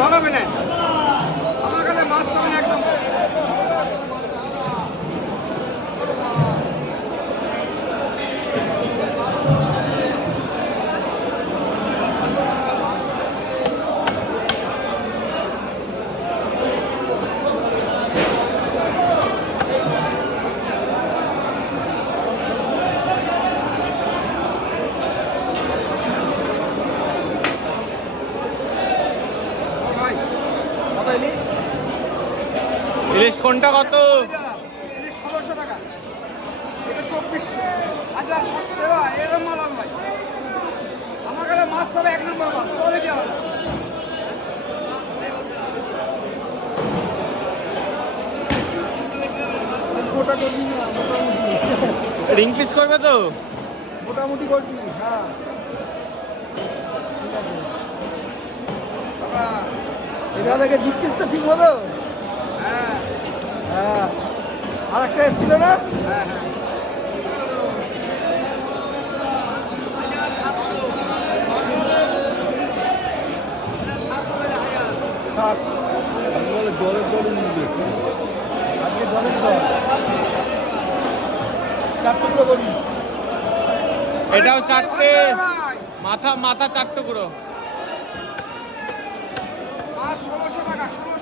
ভালো হবে আমার কাছে মাছ পাবেন একদম। ইলিশ কোনটা কত? ইলিশ ১৬০০ টাকা, এটা ২৪০০। হাজার সেবা এরকম মাল হবে ভাই। আমার কাছে মাছ পাবে এক নম্বর মাল, কোয়ালিটি আলাদা। গোটা করবি না, মোটামুটি রিং পিস করবে তো? মোটামুটি করবি। হ্যাঁ এটা থেকে দিচ্ছিস তো ঠিক মতো? হ্যাঁ হ্যাঁ। আর একটা এসেছিল না? হ্যাঁ হ্যাঁ। জলের জলে নিয়ে দেখছি আজকে জলের জল 4 টুকরো করিস। এটাও 4টে, মাথা 4 টুকরো। 1600 টাকা, 1600।